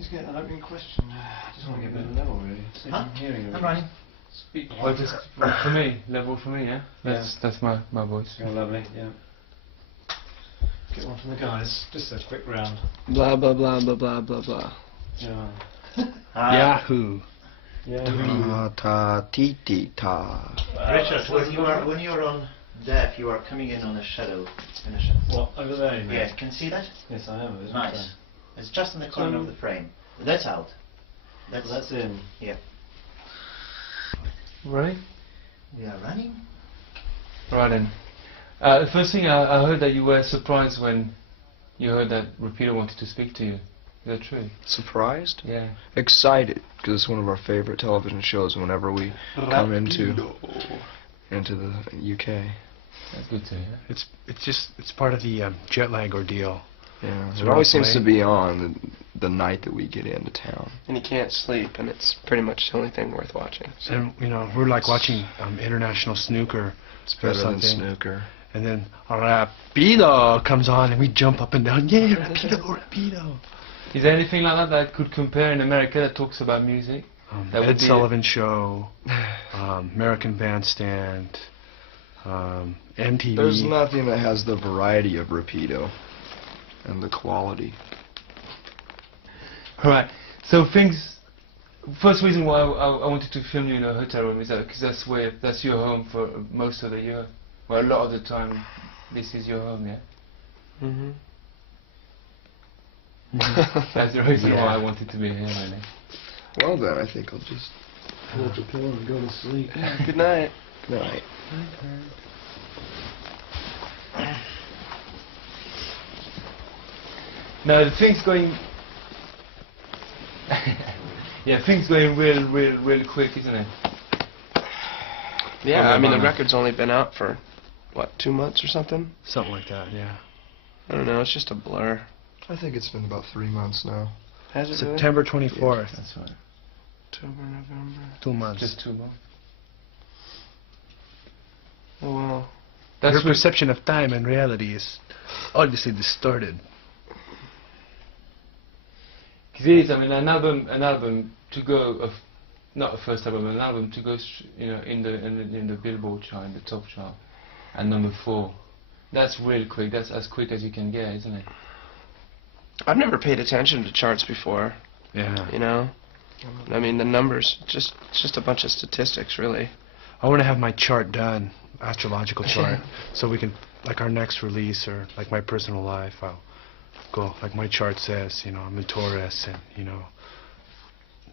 Just get an opening question. Just want to get a bit of level, really. See if I'm hearing you. I'm running. Speak. Well, just for me, level for me, yeah? That's my voice. Yeah, lovely, yeah. Get one from the guys. Just a quick round. Blah blah blah blah blah blah blah. Yeah. Yahoo. Yeah. Ta ti ti ta. Richard, when you are on deaf, you are coming in on a shadow. What, over there, you mean? Yeah, can you see that? Yes, I am. Isn't Nice. it? It's just in the corner of the frame. That's out. That's in. Yeah. Ready? We are running. Right then. The first thing I heard that you were surprised when you heard that Rapido wanted to speak to you. Is that true? Surprised? Yeah. Excited, because it's one of our favorite television shows whenever we come into the UK. That's good to hear. It's part of the jet lag ordeal. Yeah, So it always we're seems to be on the night that we get into town. And you can't sleep, and it's pretty much the only thing worth watching. So. And we're like watching international snooker. It's better than something. snooker. And then Rapido comes on, and we jump up and down. Yeah, Rapido, Rapido. Is there anything like that could compare in America that talks about music? That would Ed be Sullivan Show, American Bandstand, MTV. There's nothing that has the variety of Rapido and the quality. Alright, so first reason why I wanted to film you in a hotel room is that because that's your home for most of the year. Well, a lot of the time, this is your home, yeah? Mm-hmm. That's the reason why I wanted to be here, really. Well then, I think I'll just pull up the pillow and go to sleep. Good night. Good night. Now the thing's going. Yeah, things going real quick, isn't it? Yeah, I mean, the record's only been out for, what, 2 months or something? Something like that, yeah. I don't know, it's just a blur. I think it's been about 3 months now. Has it really? September 24th. Yeah, that's right. October, November. 2 months. Just 2 months. Oh, well. Your perception of time and reality is obviously distorted. Because it is, I mean, an album to go, not a first album, an album to go, in the Billboard chart, in the top chart, and number 4. That's real quick. That's as quick as you can get, isn't it? I've never paid attention to charts before. Yeah. You know? I mean, the numbers, it's just a bunch of statistics, really. I want to have my chart done, astrological chart, so we can, like our next release or like my personal life, I'll go, like my chart says, I'm in Taurus and,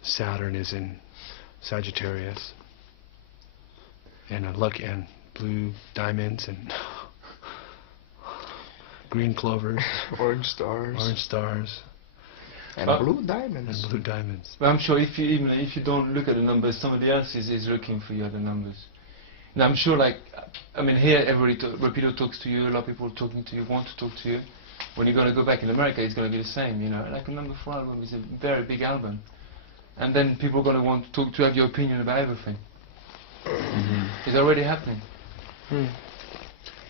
Saturn is in Sagittarius. And I look and blue diamonds and green clovers. Orange stars. Orange stars. And blue diamonds. And blue diamonds. But I'm sure even if you don't look at the numbers, somebody else is looking for you at the numbers. And I'm sure, here Rapido talks to you, a lot of people talking to you, want to talk to you. When you're going to go back in America, it's going to be the same, Like a number 4 album is a very big album. And then people are going to want to have your opinion about everything. It's already happening.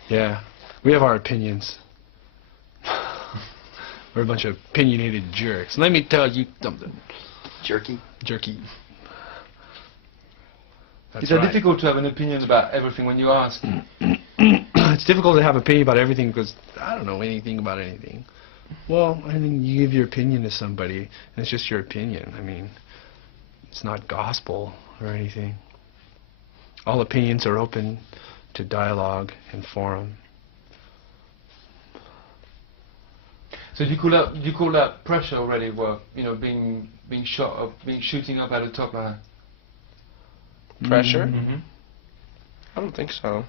Yeah, we have our opinions. We're a bunch of opinionated jerks. Let me tell you something. Jerky. It's difficult to have an opinion about everything when you ask. It's difficult to have an opinion about everything because I don't know anything about anything. Well, I mean, you give your opinion to somebody, and it's just your opinion. I mean, it's not gospel or anything. All opinions are open to dialogue and forum. So do you call that pressure already? Well, being shooting up at the top like that. Pressure? Mm-hmm. I don't think so.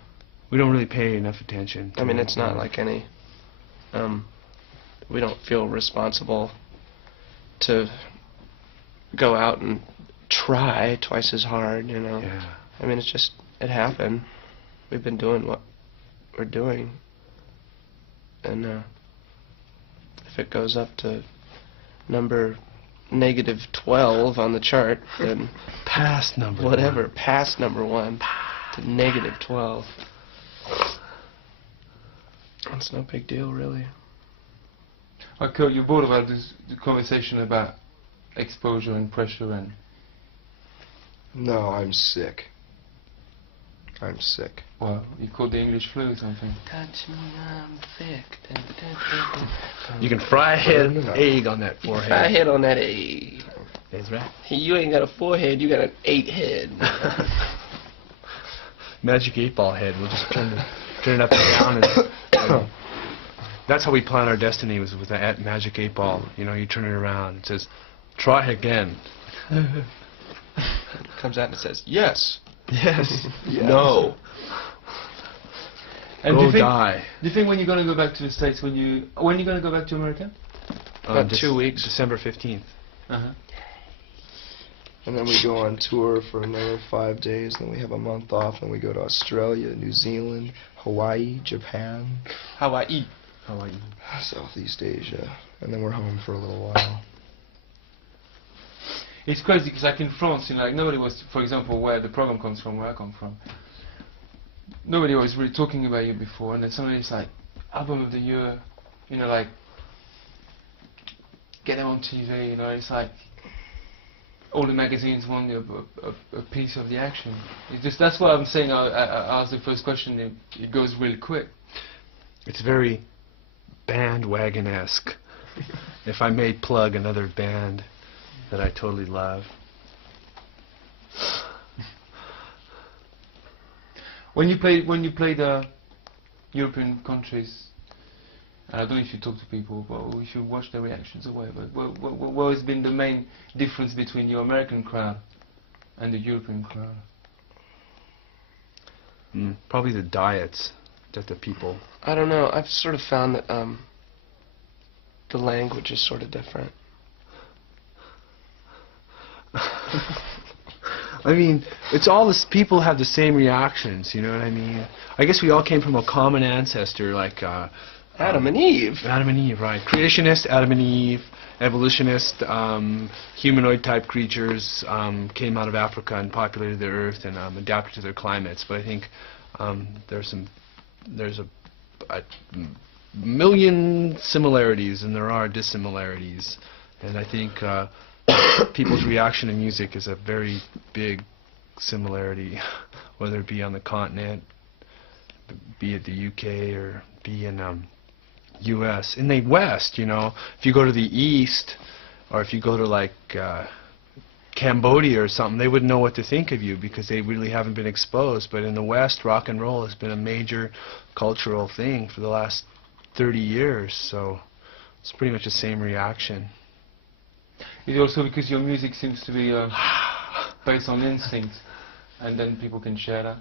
We don't really pay enough attention to I mean, it's not like any... we don't feel responsible to go out and try twice as hard, Yeah. I mean, it's just, it happened. We've been doing what we're doing. And if it goes up to number -12 on the chart, then past number whatever, 1. past number 1 to -12. It's no big deal, really. Okay, you're bored about the conversation about exposure and pressure and... No, I'm sick. I'm sick. Well, you caught the English flu or something. Touch me, I'm sick. You can fry a head egg on that forehead. Fry a head on that egg. That's right. You ain't got a forehead, you got an 8 head. Magic 8-ball head. We'll just turn it up and down. And, that's how we plan our destiny, was with that magic 8-ball. You know, you turn it around. It says, try again. It comes out and it says, yes. Yes. No. And Go die. Do you think when you're going to go back to the States, when you going to go back to America? About 2 weeks. December 15th. Uh-huh. And then we go on tour for another 5 days, then we have a month off, and we go to Australia, New Zealand, Hawaii, Japan, Hawaii. Southeast Asia, and then we're home for a little while. It's crazy because like in France, you know, like nobody was, for example, where the program comes from, where I come from, nobody was really talking about you before, and then suddenly it's like, album of the year, you know, like, get them on TV, you know, it's like, all the magazines want a piece of the action. It's just, that's why I'm saying I asked the first question, it goes really quick. It's very bandwagon-esque. If I may plug another band that I totally love. When you play the European countries, and I don't know if you talk to people, but if you watch their reactions or whatever, what has been the main difference between your American crowd and the European crowd? Probably the diets that the people... I don't know. I've sort of found that the language is sort of different. I mean, it's all this. People have the same reactions. You know what I mean? I guess we all came from a common ancestor, like Adam and Eve. Adam and Eve, right? Creationist Adam and Eve, evolutionist, humanoid-type creatures came out of Africa and populated the Earth and adapted to their climates. But I think there's a million similarities and there are dissimilarities, and I think people's reaction to music is a very big similarity, whether it be on the continent, be it the UK or be in U.S. In the West, you know, if you go to the East or if you go to like Cambodia or something, they wouldn't know what to think of you because they really haven't been exposed. But in the West, rock and roll has been a major cultural thing for the last 30 years, so it's pretty much the same reaction. It's also because your music seems to be based on instinct, and then people can share that.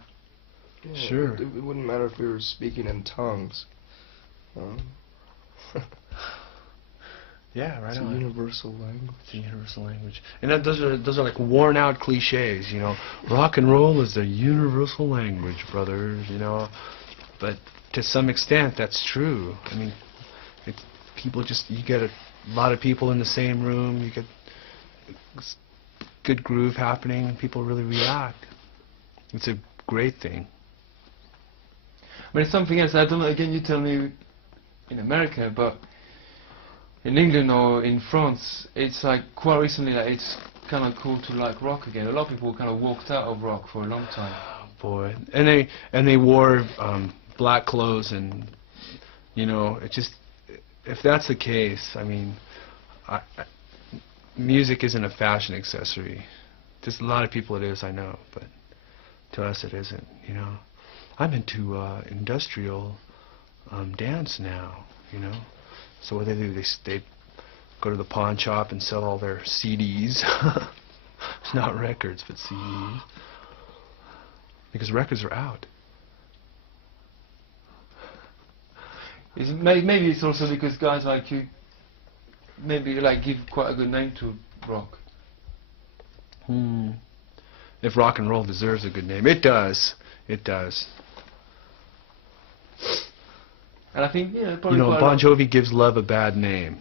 Yeah, Sure. It wouldn't matter if we were speaking in tongues. Yeah, right It's a on. universal language. It's a universal language. And those are like worn out cliches, you know. Rock and roll is the universal language, brothers, you know. But to some extent that's true. I mean, people just, you get a lot of people in the same room, you get good groove happening, and people really react. It's a great thing. But it's something else, I don't know, again you tell me in America, but in England or in France, it's like quite recently like it's kind of cool to like rock again. A lot of people kind of walked out of rock for a long time. Oh, boy. And they wore black clothes, and you know, it just, if that's the case, I mean, music isn't a fashion accessory. There's a lot of people it is, I know, but to us it isn't, you know. I'm into industrial dance now, you know. So what they do, they go to the pawn shop and sell all their CDs. Not records, but CDs. Because records are out. Maybe it's also because guys like you maybe like give quite a good name to rock. If rock and roll deserves a good name, it does. It does. And I think, yeah, probably You know, quite Bon Jovi gives love a bad name.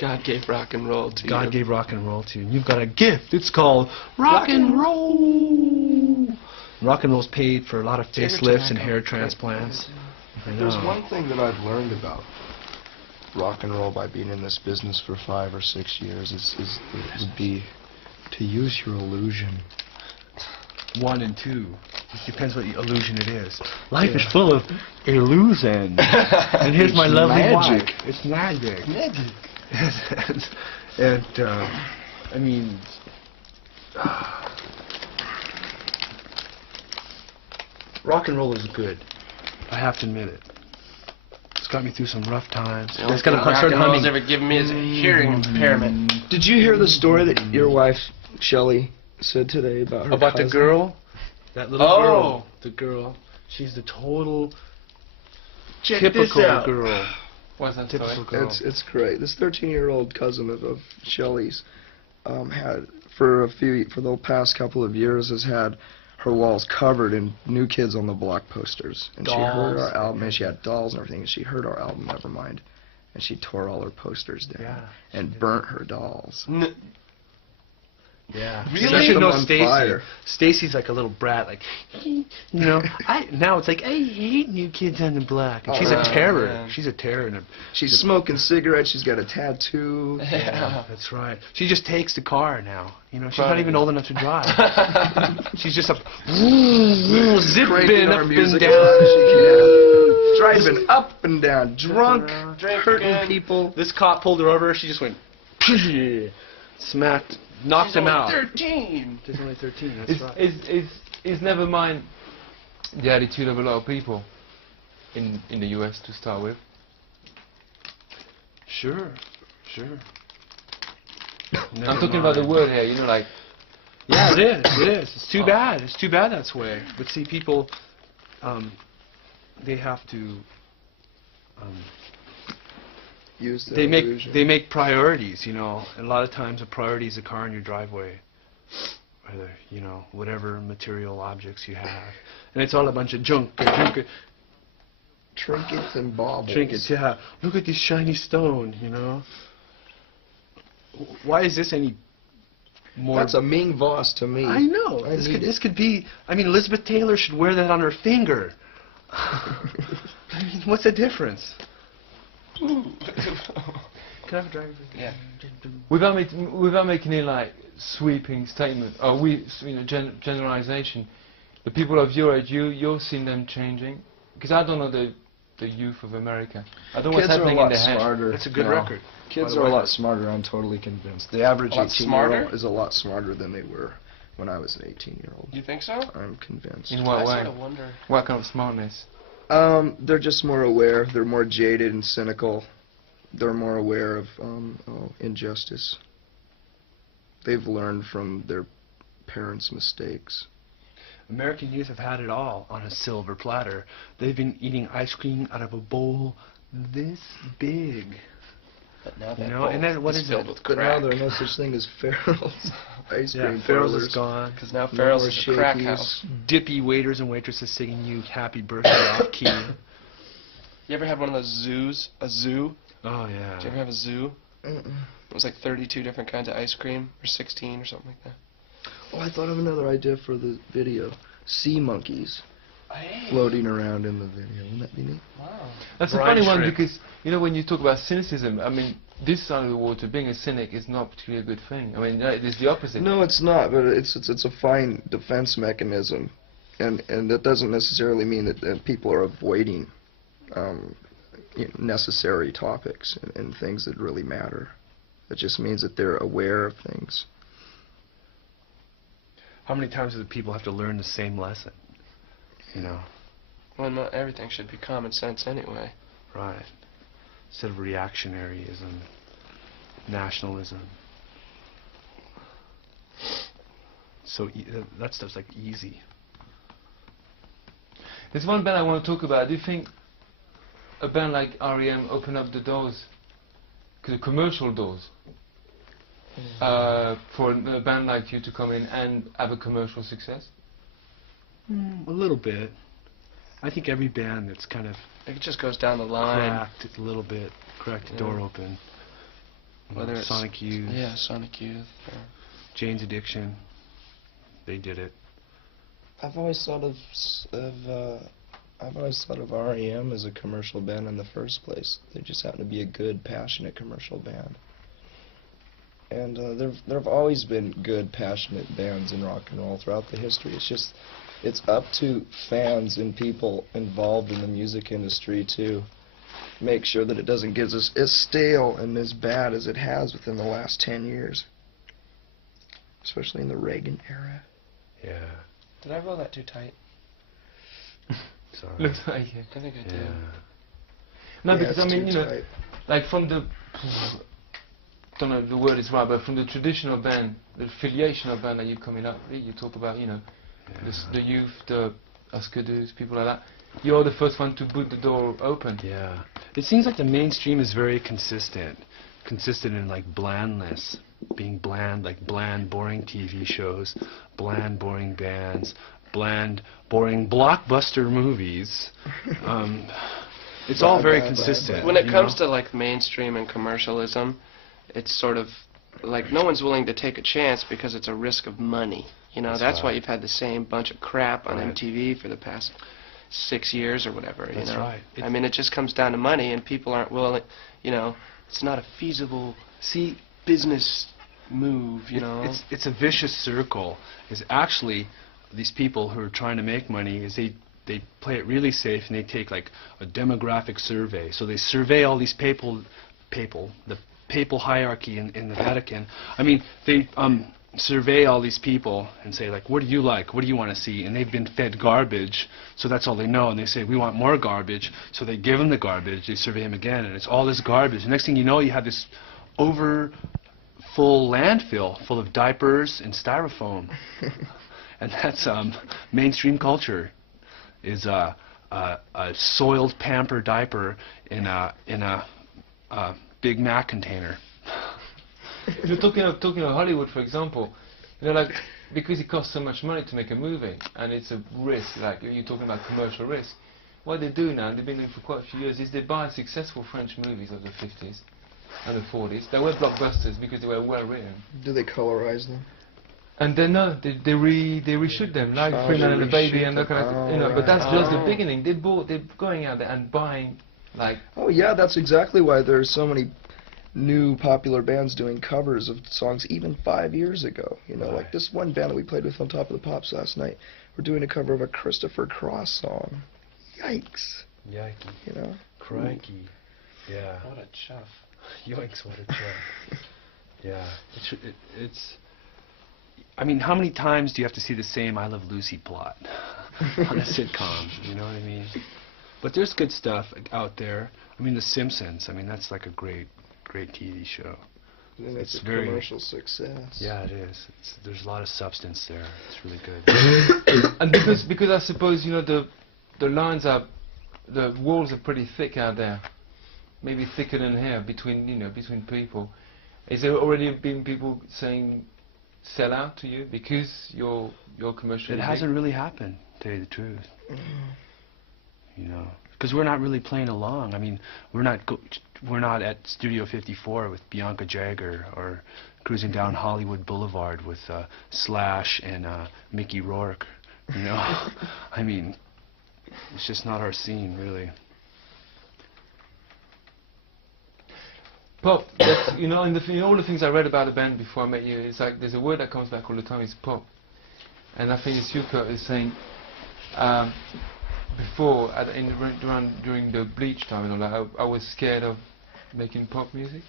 God gave rock and roll to you. God gave rock and roll to you. And you've got a gift. It's called rock and roll. Rock and roll's paid for a lot of facelifts and hair transplants. I There's know. one thing that I've learned about rock and roll by being in this business for 5 or 6 years would be to use your illusion. 1 and 2. It depends what illusion it is. Life is full of illusion. And here's my lovely magic. wife. It's magic. Magic. And I mean, rock and roll is good. I have to admit it. It's got me through some rough times. The only It's thing got to rock start and roll's humming. ever given me is a hearing impairment. Did you hear the story that your wife, Shelley, said today about her About the cousin? girl? That little Oh. girl. The girl. She's the total Check typical this out. girl. What's that Typical story? girl. It's great. This 13-year-old cousin of Shelley's had for the past couple of years has had her walls covered in New Kids on the Block posters, and she heard our album, and she had dolls and everything, and she heard our album Nevermind, and she tore all her posters down Yeah, and burnt her dolls. Yeah. Really? You should know On Stacy. fire. Stacy's like a little brat, like, you know. Now it's like, I hate New Kids on the Block. And she's a terror. yeah. She's a terror. She's smoking cigarettes. She's got a tattoo. Yeah. That's right. She just takes the car now. You know, she's not Right. even old enough to drive. She's just up, Cranking zipping our up and music down. as loud as she can. Driving up and down, drunk, Drinking. hurting people. This cop pulled her over. She just went, smacked, knocked She's him only out. 13. She's only 13. That's right. It's never mind the attitude of a lot of people in the US to start with. Sure. I'm talking about the word here, you know, like Yeah, it is. It is. It's too bad. It's too bad that's way. But see, people, they have to. Use their They illusion. make priorities, you know. And a lot of times, a priority is a car in your driveway, whether you know whatever material objects you have, and it's all a bunch of junk. Trinkets and baubles. Trinkets, yeah. Look at this shiny stone, you know. Why is this any more? That's a Ming Voss to me. I know. I need This could be. I mean, Elizabeth Taylor should wear that on her finger. I mean, what's the difference? Can I have a driver's license? Yeah. without making it like sweeping statement or generalization. The people of your age, you've seen them changing, because I don't know the youth of America. I don't know what's Kids are a happening in lot their head. smarter. That's a good you know. record. Kids By the are a way. lot smarter. I'm totally convinced. The average A lot 18-year-old smarter? is a lot smarter than they were when I was an 18-year-old. You think so? I'm convinced. In I what way? sort of wonder. What kind of smartness? They're just more aware. They're more jaded and cynical. They're more aware of injustice. They've learned from their parents' mistakes. American youth have had it all on a silver platter. They've been eating ice cream out of a bowl this big. But now You that know, bowl and then what is is filled it? with But now crack. there's no such thing as Farrell's ice cream Farrell's parlors. is gone. Because now No Farrell's more is a crack Shakey's. house. Dippy waiters and waitresses singing you happy birthday off key. You ever had one of those zoos? A zoo? Oh yeah. Did you ever have a zoo? Mm-mm. It was like 32 different kinds of ice cream, or 16 or something like that. Oh, I thought of another idea for the video. Sea monkeys floating around in the video. Wouldn't that be neat? Wow. That's a Bride funny one shrimp. because, you know, when you talk about cynicism, I mean, this side of the water, being a cynic is not particularly a good thing. I mean, it's the opposite. No, it's not, but it's a fine defense mechanism, and that doesn't necessarily mean that people are avoiding necessary topics and things that really matter. It just means that they're aware of things. How many times do the people have to learn the same lesson? You know, Well, not everything should be common sense anyway. right? Instead of reactionaryism, nationalism. So that stuff's like easy. There's one band I want to talk about. Do you think a band like R.E.M. open up the doors, the commercial doors, for a band like you to come in and have a commercial success? A little bit. I think every band that's kind of It just goes down the line. cracked it a little bit, cracked the Yeah. door open. Whether it's Sonic Youth, Yeah, Sonic Youth. Or Jane's Addiction, they did it. I've always thought of I've always thought of REM as a commercial band in the first place. They just happen to be a good, passionate commercial band. And there have always been good, passionate bands in rock and roll throughout the history. It's just, it's up to fans and people involved in the music industry to make sure that it doesn't get as stale and as bad as it has within the last 10 years. Especially in the Reagan era. Yeah. Did I roll that too tight? Sorry. Looks like it. I think I did. Yeah. No, Yeah, because it's I mean, too you know, tight. like from the, don't know if the word is right, but from the traditional band, the affiliation of band that you're coming up with, you talk about, you know, the youth, the Askedoos, people like that. You're the first one to put the door open. Yeah. It seems like the mainstream is very consistent in like blandness, being bland, like bland, boring TV shows, bland, boring bands, bland, boring blockbuster movies. It's all very consistent. When it comes to like mainstream and commercialism, it's sort of like no one's willing to take a chance because it's a risk of money. You know, that's why you've had the same bunch of crap on MTV for the past 6 years or whatever. That's you know? right. I mean, it just comes down to money, and people aren't willing. You know, it's not a feasible business move. You know, it's a vicious circle. Is actually these people who are trying to make money is they play it really safe, and they take like a demographic survey. So they survey all these the papal hierarchy in the Vatican. I mean, they survey all these people and say, like, what do you like? What do you want to see? And they've been fed garbage, so that's all they know. And they say, we want more garbage. So they give them the garbage. They survey them again, and it's all this garbage. The next thing you know, you have this full landfill full of diapers and styrofoam. And that's mainstream culture, is a soiled Pamper diaper in a Big Mac container. If you're talking of Hollywood, for example, you know, like, because it costs so much money to make a movie, and it's a risk, like you're talking about commercial risk, what they do now, and they've been doing for quite a few years, is they buy successful French movies of the 50s and the 40s. They were blockbusters because they were well written. Do they colorize them? And then they reshoot them, like Oh, Freeman they and the Baby reshoot and that kind them. of, you know. Oh, But that's right. just the beginning. They're going out there and buying, like. Oh yeah, that's exactly why there's so many new popular bands doing covers of songs even 5 years ago. You know, like this one band that we played with on Top of the Pops last night. We're doing a cover of a Christopher Cross song. Yikes. Yikes. You know? Crikey. Yeah. What a chuff. Yoinks, what a chuff. Yeah. It's. I mean, how many times do you have to see the same I Love Lucy plot on a sitcom? You know what I mean? But there's good stuff out there. I mean, The Simpsons. I mean, that's like a great TV show. And it's a very commercial success. Yeah, it is. There's a lot of substance there. It's really good. And because I suppose, you know, the lines are, the walls are pretty thick out there, maybe thicker than here between people. Is there already been people saying sell out to you because you're commercially It big? hasn't really happened, to tell you the truth. You know, because we're not really playing along. I mean, we're not at Studio 54 with Bianca Jagger or cruising down Hollywood Boulevard with Slash and Mickey Rourke. You know, I mean, it's just not our scene, really. Pop, that's, you know, in all the things I read about the band before I met you, it's like there's a word that comes back all the time, is pop. And I think Yuka is saying, before, during the Bleach time, you know, like, I was scared of making pop music.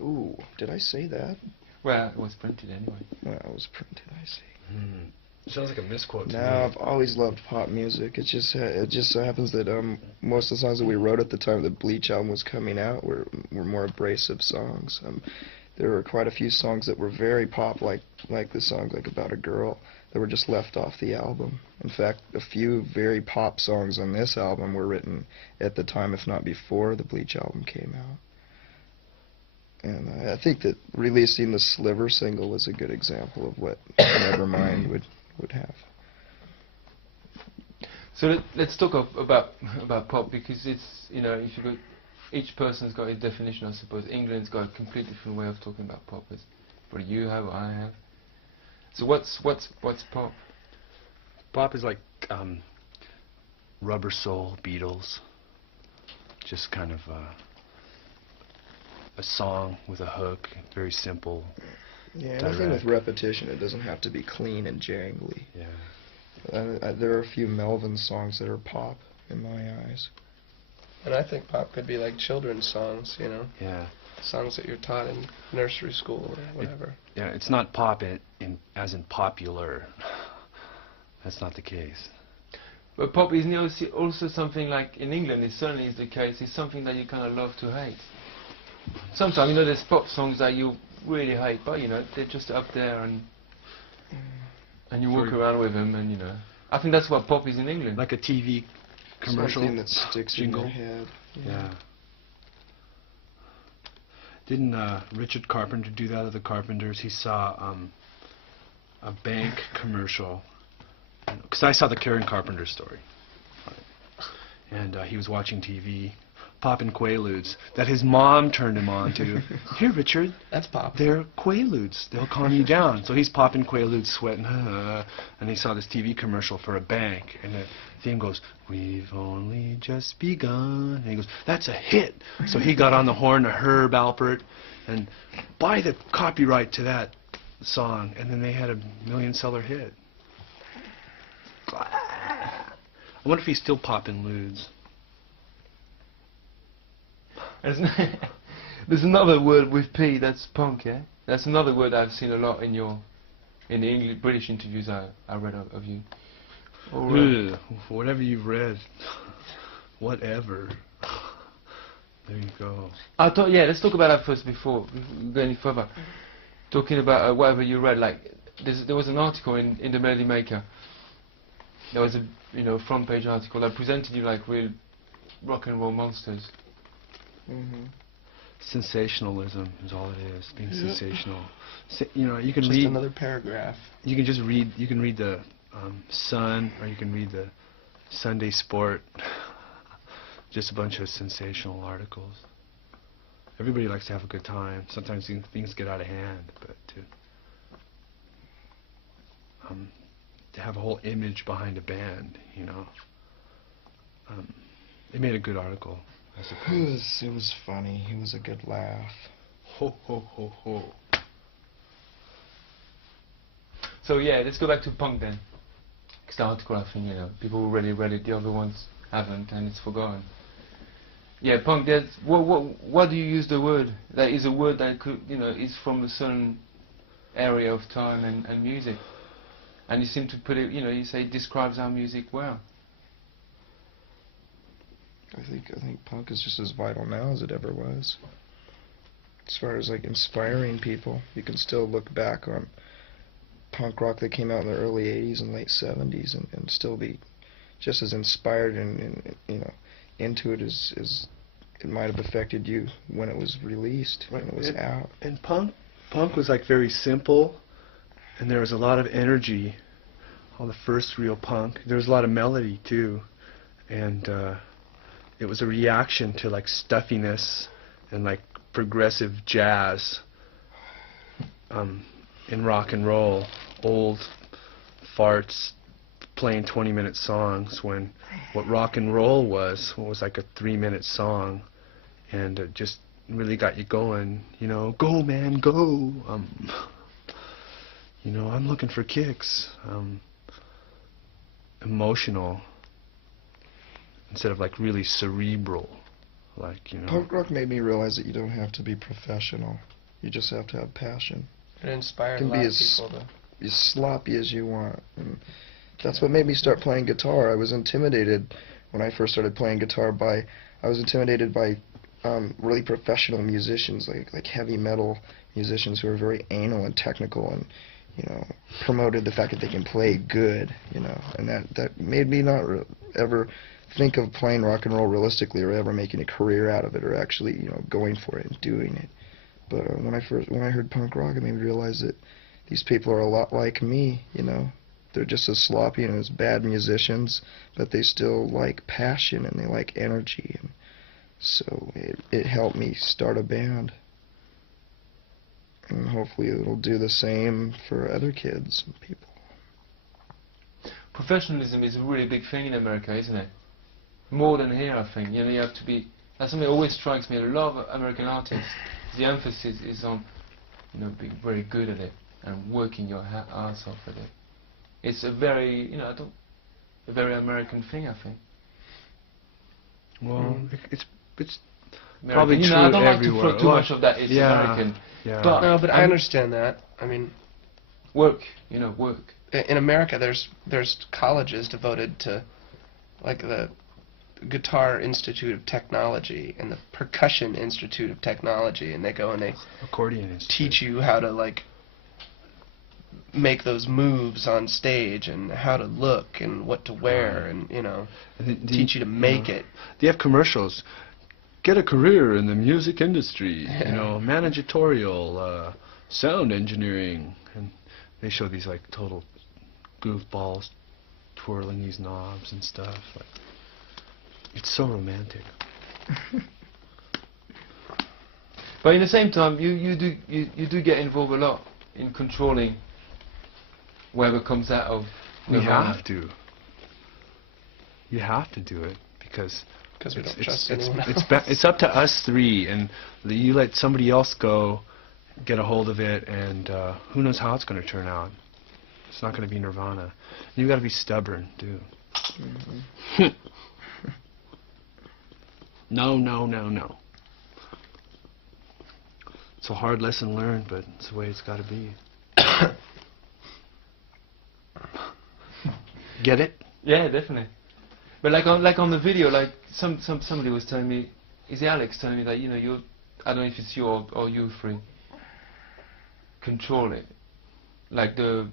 Ooh, did I say that? Well, it was printed anyway. Well, it was printed, I see. Sounds like a misquote to No, me. I've always loved pop music. It just so happens that most of the songs that we wrote at the time the Bleach album was coming out were more abrasive songs. There were quite a few songs that were very pop, like the song like About a Girl, that were just left off the album. In fact, a few very pop songs on this album were written at the time, if not before, the Bleach album came out. And I think that releasing the Sliver single was a good example of what Nevermind would have. So let's talk about pop, because it's, you know, if you go, each person's got a definition, I suppose. England's got a completely different way of talking about pop. As what you have, or I have. So what's pop? Pop is like Rubber Soul, Beatles. Just kind of a song with a hook, very simple. Yeah, anything with repetition, it doesn't have to be clean and jangly. Yeah. There are a few Melvin songs that are pop in my eyes. And I think pop could be like children's songs, you know? Yeah. Songs that you're taught in nursery school or whatever. Yeah, it's not pop as in popular. That's not the case. But pop isn't also something like in England, it certainly is the case, it's something that you kind of love to hate. Sometimes, you know, there's pop songs that you really hate, but, you know, they're just up there and you walk around with them and, you know. I think that's what pop is in England. Like a TV commercial. Something that sticks jingle. in your head. Yeah. Didn't Richard Carpenter do that at the Carpenters? He saw a bank commercial. Because I saw the Karen Carpenter story. And he was watching TV, popping Quaaludes, that his mom turned him on to. Here, Richard. That's pop. They're Quaaludes. They'll calm you down. So he's popping Quaaludes, sweating, and he saw this TV commercial for a bank. And the theme goes, "We've only just begun." And he goes, "That's a hit." So he got on the horn to Herb Alpert and buy the copyright to that song. And then they had a million-seller hit. I wonder if he's still popping ludes. There's another word with P, that's punk, yeah? That's another word I've seen a lot in the English, British interviews I read of you. Ugh, whatever you've read. Whatever. There you go. I thought, yeah, let's talk about that first before we go any further. Talking about whatever you read, like, there was an article in the Melody Maker. There was a front page article that presented you like real rock and roll monsters. Sensationalism is all it is, being sensational. You can Just read another paragraph. You can just read. You can read the Sun, or you can read the Sunday Sport. Just a bunch of sensational articles. Everybody likes to have a good time. Sometimes things get out of hand, but to have a whole image behind a band, they made a good article, I suppose. It was funny. It was a good laugh. Ho ho ho ho. So yeah, let's go back to punk then. Because the article, I think, people already read it, the other ones haven't, and it's forgotten. Yeah, punk, there's, what do you use the word? That is a word that could, is from a certain area of time and music. And you seem to put it, you say it describes our music well. I think punk is just as vital now as it ever was. As far as like inspiring people, you can still look back on punk rock that came out in the early 80s and late 70s and still be just as inspired and into it as it might have affected you when it was released, when it was out. And punk was like very simple, and there was a lot of energy. All the first real punk. There was a lot of melody too, and it was a reaction to like stuffiness and like progressive jazz in rock and roll. Old farts playing 20-minute songs, when what rock and roll was like a 3-minute song, and it just really got you going. Go man, go. I'm looking for kicks. Emotional instead of like really cerebral, Punk rock made me realize that you don't have to be professional. You just have to have passion. It inspired You a can lot be of people to... as sloppy as you want. And that's what made me start playing guitar. I was intimidated when I first started playing guitar by really professional musicians, like heavy metal musicians who are very anal and technical and promoted the fact that they can play good, and that made me not ever think of playing rock and roll realistically or ever making a career out of it or actually, going for it and doing it. But when I heard punk rock, it made me realize that these people are a lot like me, They're just as sloppy and as bad musicians, but they still like passion and they like energy, and so it helped me start a band. And hopefully it'll do the same for other kids and people. Professionalism is a really big thing in America, isn't it? more than here, I think. You know, you have to be. That's something that always strikes me. A lot of American artists, the emphasis is on, you know, being very good at it and working your ass off at it. It's a very, you know, a very American thing, I think. Well, it's American. probably You true know, I don't like everywhere. to throw too Well, much of that. It's yeah, American. yeah. But No, but I understand that. I mean, work. You know, work. in America, there's colleges devoted to, like the Guitar Institute of Technology and the Percussion Institute of Technology, and they go and they Accordion Institute. teach you how to like make those moves on stage and how to look and what to wear and you know And teach you to make it. They have commercials. Get a career in the music industry. You know, managerial, sound engineering, and they show these like total goofballs twirling these knobs and stuff. Like, it's so romantic. But in the same time, you do get involved a lot in controlling whatever comes out of We Nirvana. have to. You have to do it because We don't trust it's anyone it's, else. it's up to us three, and you let somebody else go, get a hold of it, and who knows how it's going to turn out. It's not going to be Nirvana. And you got to be stubborn, too. No, no, no, no. It's a hard lesson learned, but it's the way it's got to be. Get it? Yeah, definitely. But like on the video, like somebody was telling me, is it Alex telling me that, you know, you, I don't know if it's you or you three, control it, like the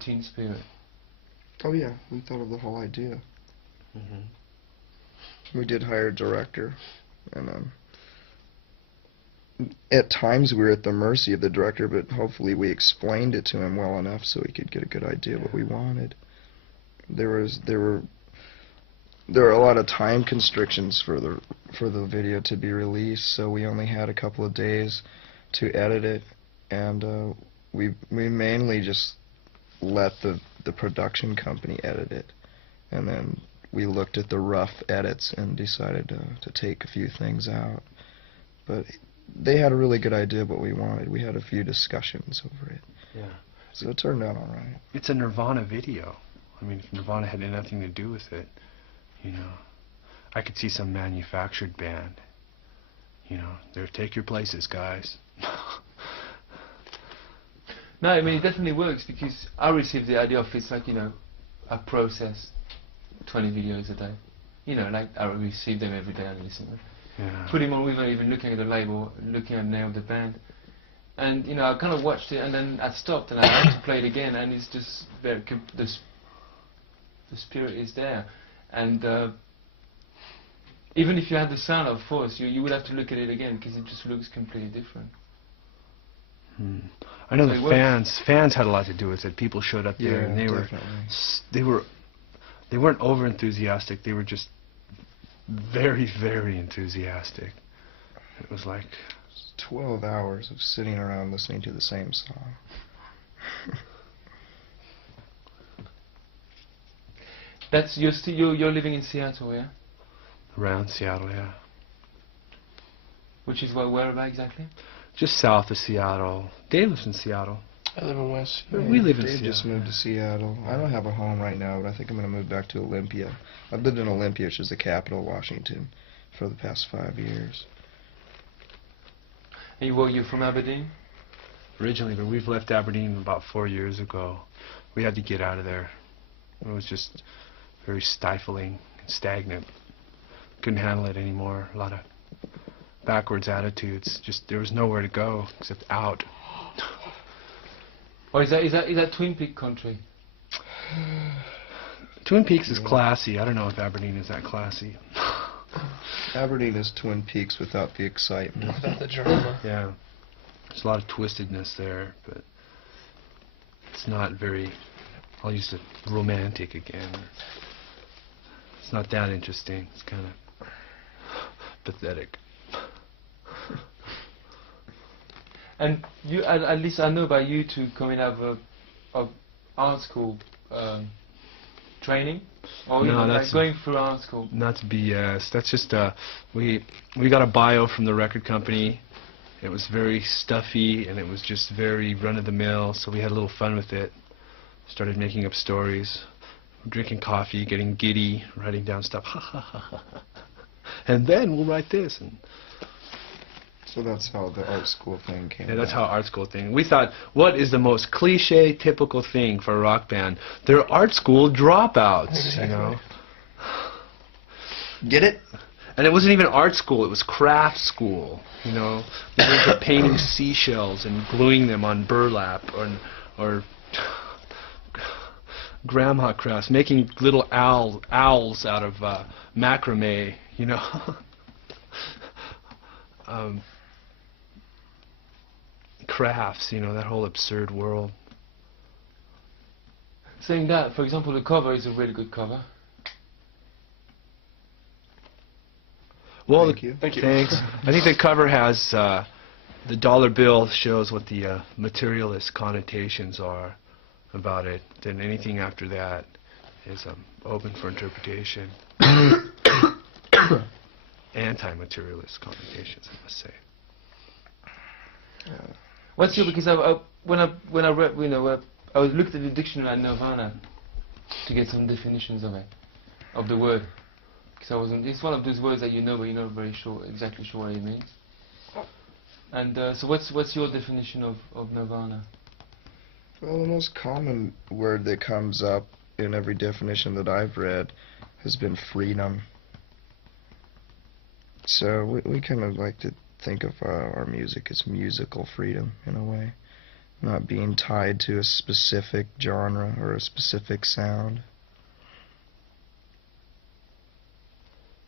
teen spirit. Oh yeah, we thought of the whole idea. Mm-hmm. We did hire a director, and at times we were at the mercy of the director, but hopefully we explained it to him well enough so he could get a good idea of what we wanted. There were a lot of time constrictions for the video to be released, so we only had a couple of days to edit it, and we mainly just let the production company edit it, and then we looked at the rough edits and decided to take a few things out. But they had a really good idea of what we wanted. We had a few discussions over it. Yeah. So it turned out all right. It's a Nirvana video. I mean, if Nirvana had nothing to do with it, you know, I could see some manufactured band. You know, they're take your places, guys. No, I mean, it definitely works because I received the idea of it's like, you know, I process 20 videos a day. You know, like I receive them every day and listen to them. Yeah. Put them on without even looking at the label, looking at the name of the band. And, you know, I kind of watched it and then I stopped and I had to play it again, and it's just very, the spirit is there. And even if you had the sound, of course, you would have to look at it again because it just looks completely different. I know So the it works. fans had a lot to do with it. People showed up there and they weren't over enthusiastic. They were just very, very enthusiastic. It was like 12 hours of sitting around listening to the same song. That's you're living in Seattle, yeah? around Seattle, yeah. Which is where about exactly? Just south of Seattle. Dave lives in Seattle. I live in West. We live in Dave Seattle. just moved to Seattle. I don't have a home right now, but I think I'm going to move back to Olympia. I've lived in Olympia, which is the capital of Washington, for the past 5 years. And you're from Aberdeen? Originally, but we've left Aberdeen about 4 years ago. We had to get out of there. It was just very stifling and stagnant. Couldn't handle it anymore. A lot of backwards attitudes. Just there was nowhere to go except out. Or is that Twin Peak country? Twin Peaks is classy. I don't know if Aberdeen is that classy. Aberdeen is Twin Peaks without the excitement. Without the drama. Yeah. There's a lot of twistedness there, but it's not very, I'll use the romantic again. It's not that interesting. It's kind of pathetic. And you, at least I know about you two coming out of art school, training? Or No, you know, like that's- going through art school? That's BS. That's just we got a bio from the record company. It was very stuffy and it was just very run-of-the-mill. So we had a little fun with it. Started making up stories, drinking coffee, getting giddy, writing down stuff. And then we'll write this. And So that's how the art school thing came. yeah, that's how about. art school thing. We thought, what is the most cliche, typical thing for a rock band? They're art school dropouts, you know. Get it? And it wasn't even art school, it was craft school, you know. We were into painting seashells and gluing them on burlap or grandma crafts, making little owls out of macrame, you know. Crafts, you know, that whole absurd world. Saying that, for example, the cover is a really good cover. Well, Thank you. Thanks. I think the cover has the dollar bill shows what the materialist connotations are about it. Then anything after that is open for interpretation. Anti-materialist connotations, I must say. What's your, because when I read, you know, I looked at the dictionary at Nirvana to get some definitions of it, of the word. Because I wasn't, it's one of those words that you know, but you're not very sure, exactly sure what it means. And so what's your definition of Nirvana? Well, the most common word that comes up in every definition that I've read has been freedom. So we kind of like to think of our music as musical freedom in a way, not being tied to a specific genre or a specific sound.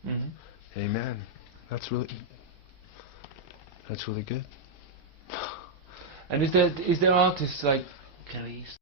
Mm-hmm. Amen. That's really good. And is there artists like Can we